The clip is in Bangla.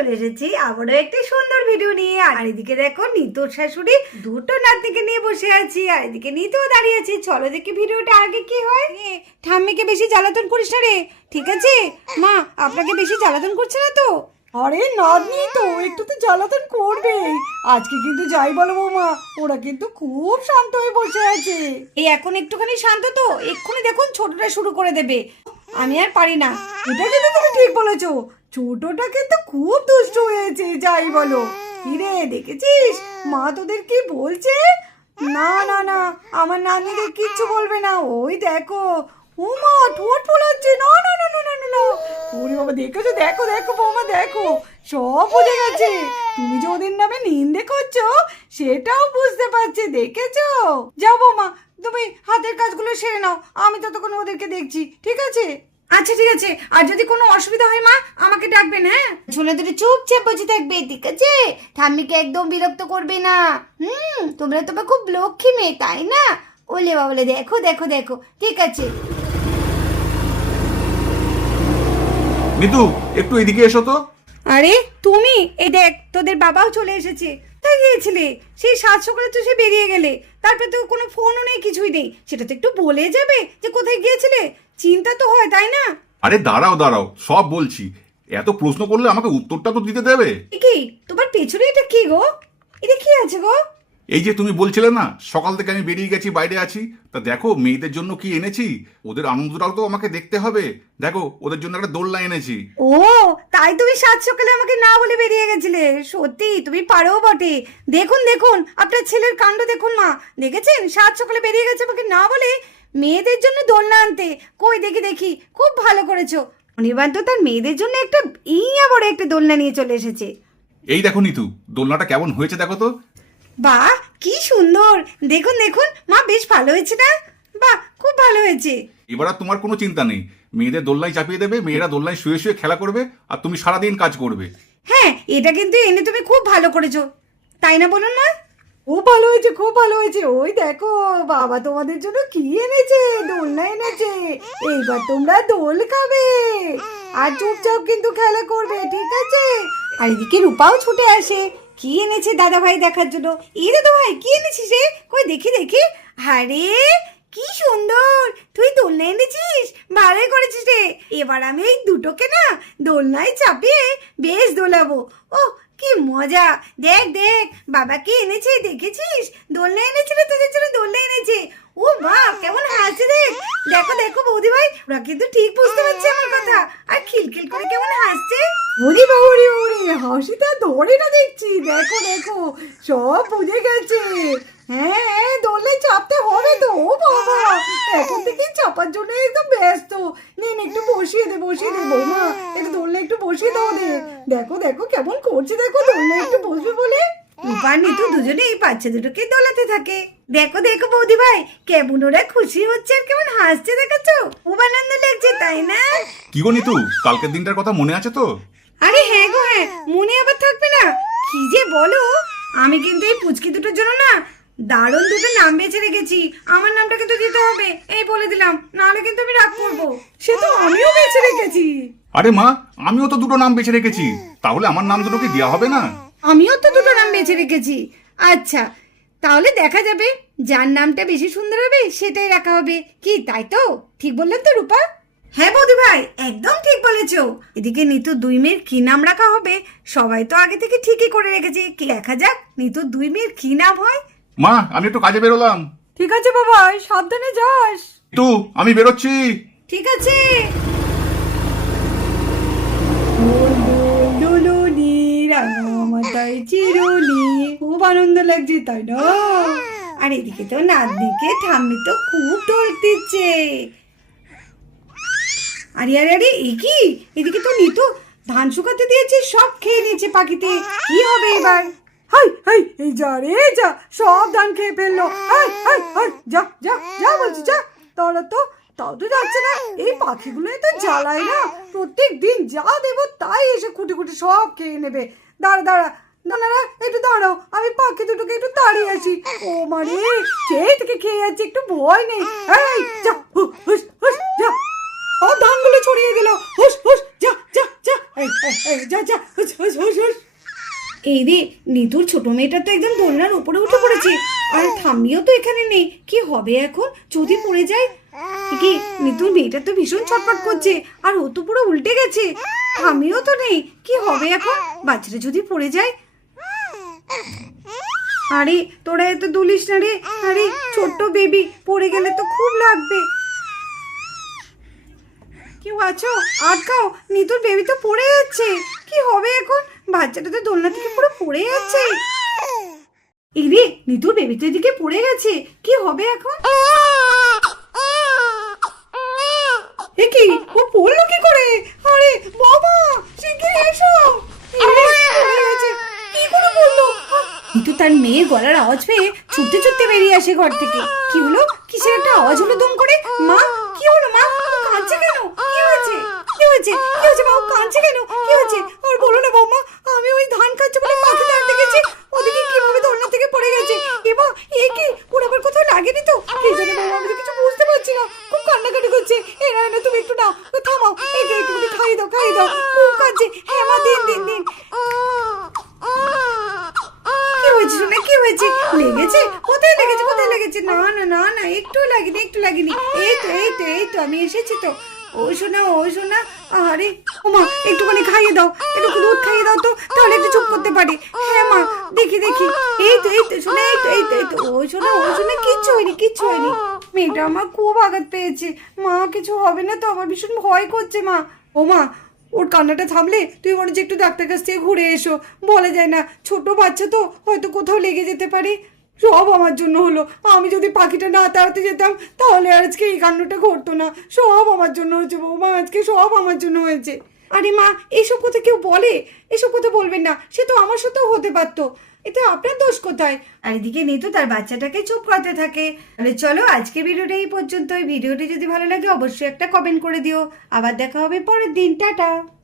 চলে এসেছি আবারও একটি সুন্দর ভিডিও নিয়ে। আর এদিকে দেখো নিতুর শাশুড়ি দুটো নাতনিকে নিয়ে বসে আছি, আর এদিকে নিতুও দাঁড়িয়ে আছে। চলো দেখি ভিডিওটা আগে কি হয়। ঠাম্মিকে বেশি জ্বালাতন করিস না রে, ঠিক আছে? মা আপনাকে বেশি জ্বালাতন করছে না তো? আরে নাতনি তো একটু তো জ্বালাতন করবে। আজকে কিন্তু যাই বলো বৌমা, ওরা কিন্তু খুব শান্ত হয়ে বসে আছে। এই এখন একটুখানি শান্ত তো, এক্ষুনি দেখুন ছোটটা শুরু করে দেবে। আমি আর পারি না। এটা কিন্তু তুমি ঠিক বলেছো, ছোটটা কিন্তু খুব দুষ্ট হয়েছে যাই বলো। কিরে দেখেছিস মা তোদের কি বলছে? না না না, আমার নানিদের কিচ্ছু বলবে না। ওই দেখো, ও মা ঠোঁট ফোলাচ্ছে। না না না না না না না, ওরে বাবা দেখেছো, দেখো দেখো বৌমা দেখো, সব বুঝে গেছে। তুমি যে ওদের নামে নিন্দে করছো সেটাও বুঝতে পারছে, দেখেছো? যাও বৌমা, তুমি হাতের কাজগুলো সেরে নাও, আমি ততক্ষণ ওদেরকে দেখছি, ঠিক আছে? আচ্ছা ঠিক আছে, আর যদি কোনো অসুবিধা হয় মা আমাকে ডাকবেন। হ্যাঁ ছোলা দুটো চুপচাপ বসে থাকবে, ঠিক আছে? ঠাম্মিকে একদম বিরক্ত করবে না। তোমরা তো খুব লক্ষ্মী মেয়ে, তাই না? ওলে বাবলে দেখো দেখো দেখো, ঠিক আছে। নিতু একটু এদিকে এসো তো। আরে তুমি, এই দেখ তোদের বাবাও চলে এসেছে। কোথায় গিয়েছিলে? সেই সাত সকালে তো সে বেরিয়ে গেলে, তারপরে তো কোনো ফোনও নেই, কিছুই নেই। সেটা তো একটু বলে যাবে যে কোথায় গিয়েছিলে, চিন্তা তো হয়, তাই না? আরে দাঁড়াও দাঁড়াও, সব বলছি। এত প্রশ্ন করলে আমাকে উত্তরটা তো দিতে দেবে। কি তোমার পেছনে এটা কি গো? এটা কি আছে গো? এই যে তুমি বলছিলে না সকাল থেকে আমি বেরিয়ে গেছি, বাইরে আছি, তা দেখো মেয়েদের জন্য কি এনেছি। ওদের আনন্দটাও তো আমাকে দেখতে হবে। দেখো ওদের জন্য একটা দোলনা এনেছি। ও তাই তুমি সাত সকালে আমাকে না বলে বেরিয়ে গেছিলে? সত্যি তুমি পারো বটে। দেখুন দেখুন আপনার ছেলের কাণ্ড দেখুন মা, দেখেছেন? সাত সকালে বেরিয়ে গেছে আমাকে না বলে মেয়েদের জন্য দোলনা আনতে। কই দেখি দেখি, খুব ভালো করেছো। অনির্বাণ তো তার মেয়েদের জন্য একটা বড় একটা দোলনা নিয়ে চলে এসেছে। এই দেখো নিতু, দোলনাটা কেমন হয়েছে দেখো তো। বাহ কি সুন্দর, দেখুন দেখুন মা, বেশ ভালো হয়েছে না? বাহ খুব ভালো হয়েছে। এবার আর তোমার কোনো চিন্তা নেই, মেয়েদের দোলনায় চাপিয়ে দেবে, মেয়েরা দোলনায় শুয়ে শুয়ে খেলা করবে, আর তুমি সারাদিন কাজ করবে। হ্যাঁ এটা কিন্তু এনে তুমি খুব ভালো করেছো, তাই না বলুন মা? খুব ভালো হয়েছে, খুব ভালো হয়েছে। ওই দেখো বাবা তোমাদের জন্য কি এনেছে, দোলনা এনেছে। এইবার তোমরা দোল খাবে আর চুপচাপ কিন্তু খেলা করবে, ঠিক আছে? আর এদিকে রূপাও ছুটে আসে কি এনেছে দাদা ভাই দেখার জন্য। এই দাদা ভাই কি এনেছিস রে? কই দেখি দেখি। আরে কি সুন্দর, তুই দোলনা এনেছিস, ভালোই করেছিস রে। এবার আমি এই দুটোকে না দোলনায় চাপিয়ে বেশ দোলাবো। ও কি মজা! দেখ দেখ বাবা কি এনেছে, দেখেছিস? দোলনা এনেছে রে, তোদের জন্য দোলনা এনেছে। ও মা কেমন হাসছে দেখ। দেখো দেখো বৌদি ভাই, ওরা কিন্তু ঠিক বুঝতে পারছে আমার কথা, আর খিলখিল করে কেমন হাসছে। ওরে বাবারে ওরে, হাসিটা ধরে না দেখছি। দেখো দেখো সব বুঝে গেছে। হ্যাঁ হ্যাঁ, দোলে চাপতে হবে তো। ও বাবা এখন থেকে চাপার জন্য একদম ব্যস্ত। নেন একটু বসিয়ে দে বৌমা, একটু দোলনা একটু বসিয়ে দাও দে। দেখো দেখো কেমন করছে, দেখো দোলনা একটু বসবে বলে। রূপা নিতু দুজনে এই বাচ্চা দুটোকে দোলাতে থাকে। দেখো দেখো বৌদি ভাই কেমন ওরা খুশি হচ্ছে আর কেমন হাসছে, দেখাচ্ছো? খুব আনন্দ লাগছে, তাই না? কি গো নিতু, কালকের দিনটার কথা মনে আছে তো? আরে হ্যাঁ গো হ্যাঁ, মনে আবার থাকবে না? কি যে বলো, আমি কিন্তু এই পুচকি দুটোর জন্য না দারুণ দুটো নাম বেছে রেখেছি। আমার নামটা কিন্তু দিতে হবে, এই বলে দিলাম, নাহলে কিন্তু আমি রাগ করবো। সে তো আমিও বেছে রেখেছি। আরে মা, আমিও তো দুটো নাম বেছে রেখেছি, তাহলে আমার নাম দুটো কি দেওয়া হবে না? আমিও তো দুটো নাম বেছে রেখেছি। আচ্ছা তাহলে দেখা যাবে, যার নামটা বেশি সুন্দর হবে সেটাই রাখা হবে। কি তাই তো? ঠিক বললাম তো রূপা? হ্যাঁ বৌদি ভাই একদম ঠিক বলেছো। এদিকে নিতু দুই মেয়ের কি নাম রাখা হবে সবাই তো আগে থেকে ঠিকই করে রেখেছে। কি দেখা যাক নিতু দুই মেয়ের কি নাম হয়। মা আমি একটু কাজে বেরোলাম। ঠিক আছে বাবা, সাবধানে যাস। নিতু আমি বেরোচ্ছি। ঠিক আছে। দুলুনি রাঙামাতায় চিরুনি, খুব আনন্দ লাগছে তাই না? আর এদিকে তো নাতনিকে ঠাম্মি তো খুব ঢোল দিচ্ছে। আরে আরে আরে এ কি, এদিকে তো নিতু ধান শুকাতে দিয়েছে, সব খেয়ে নিয়েছে পাখিতে। কি হবে এবার? হাই হাই, এই যা রে যা, সব ধান খেয়ে ফেললো। হাই হাই হাই, যা যা যা বলছি যা। তারা তো তাও তো যাচ্ছে না, এই পাখিগুলো তো জ্বালায় না। প্রত্যেক দিন যা দেবো তাই এসে খুঁটে খুঁটে সব খেয়ে নেবে। দাঁড়া দাঁড়া দাঁড়া, একটু দাঁড়াও, আমি পাখি দুটোকে একটু তাড়িয়ে আসি। ও মারে সেই থেকে খেয়ে যাচ্ছে, একটু ভয় নেই। এই যা, হুস হুস যা। ও ধানগুলো ছড়িয়ে দিল, হুস হুস যা যা যা। যা যা হুস, হুস, হুস, হুস। এই রে, নিতুর ছোট মেয়েটা তো একদম দোলনার উপরে উঠে পড়েছে, আর ঠাম্মিও তো এখানে নেই। কি হবে এখন যদি পড়ে যায়? কি, নিতুর মেয়েটা তো ভীষণ ছটফট করছে, আর ও তো পুরো উল্টে গেছে। ঠাম্মিও তো নেই, কি হবে এখন? বাচ্চাটা যদি পড়ে যায়? আরে তোরা এত দুলিস না রে, আরে ছোট্ট বেবি পড়ে গেলে তো খুব লাগবে। কেউ আছো? আটকাও, নিতুর বেবি তো পড়ে যাচ্ছে। কি হবে এখন? বাচ্চাটা তো দোলনা থেকে পুরো পড়ে যাচ্ছে। এই রে, নিতুর বেবি তো এদিকে পড়ে গেছে। কি হবে এখন? এ কি, ও পড়লো কি করে? আরে বাবা, শিগগির এসো। এই রে, পড়ে গেছে। কি করে পড়লো? নিতু তার মেয়ের গলার আওয়াজ পেয়ে ছুটতে ছুটতে বেরিয়ে আসে ঘর থেকে। কি হলো? কিসের একটা আওয়াজ হলো দম করে। মা, কি হলো মা? ও কাঁদছে কেন? কি হয়েছে? কি হয়েছে? কি হয়েছে মা? ও কাঁদছে কেন? কি হয়েছে? আর বলো না বৌমা, আমি ওই ধান খাচ্ছে বলে পাখি দেখতে গেছি, ওদিকে কিভাবে দোলনা থেকে পড়ে গেছে। এবার এ কি, ওর আবার কোথাও লাগেনি তো? কি জানি বৌমা, আমি তো কিছু বুঝতে পারছি না, খুব কান্নাকাটি করছে। এই না না, তুমি একটু না থামাও, একটু একটু খাইয়ে দাও, খাইয়ে দাও, খুব কাঁদছে। হ্যাঁ মা, দিন দিন দিন। কি হয়েছে শোনা? কি হয়েছে? লেগেছে? কোথায় লেগেছে? কোথায় লেগেছে? না না না না, একটু লাগেনি, একটু লাগেনি। এই তো এই তো এই তো আমি এসেছি তো। ও শোনা, ও শোনা। আরে ও মা, একটুখানি খাইয়ে দাও, একটু দুধ খাইয়ে দাও তো, তাহলে একটু চুপ করতে পারে। হ্যাঁ মা, দেখি দেখি। এই তো এই তো শোনা, এই তো এই তো এই তো। ও শোনা, ও শোনা, কিচ্ছু হয়নি, কিচ্ছু হয়নি। মেয়েটা আমার খুব আঘাত পেয়েছে। মা, কিছু হবে না তো? আমার ভীষণ ভয় করছে মা। ও মা, ওর কান্নাটা থামলে তুই মনে হচ্ছে একটু ডাক্তার কাছ থেকে ঘুরে এসো। বলা যায় না, ছোট বাচ্চা তো, হয়তো কোথাও লেগে যেতে পারে। সব আমার জন্য হলো। আমি যদি পাখিটা না তাড়াতে যেতাম, তাহলে আজকে এই কান্নাটা ঘটতো না। সব আমার জন্য হয়েছে বৌমা, আজকে সব আমার জন্য হয়েছে। আরে মা, এইসব কথা কেউ বলে? এসব কথা বলবেন না, সে তো আমার সাথেও হতে পারতো। এতে আপনার দোষ কোথায়? আর এদিকে নিতু তার বাচ্চাটাকে চুপ করতে থাকে। তাহলে চলো আজকে ভিডিওটা এই পর্যন্ত। ভিডিওটি যদি ভালো লাগে অবশ্যই একটা কমেন্ট করে দিও। আবার দেখা হবে পরের দিন। টাটা।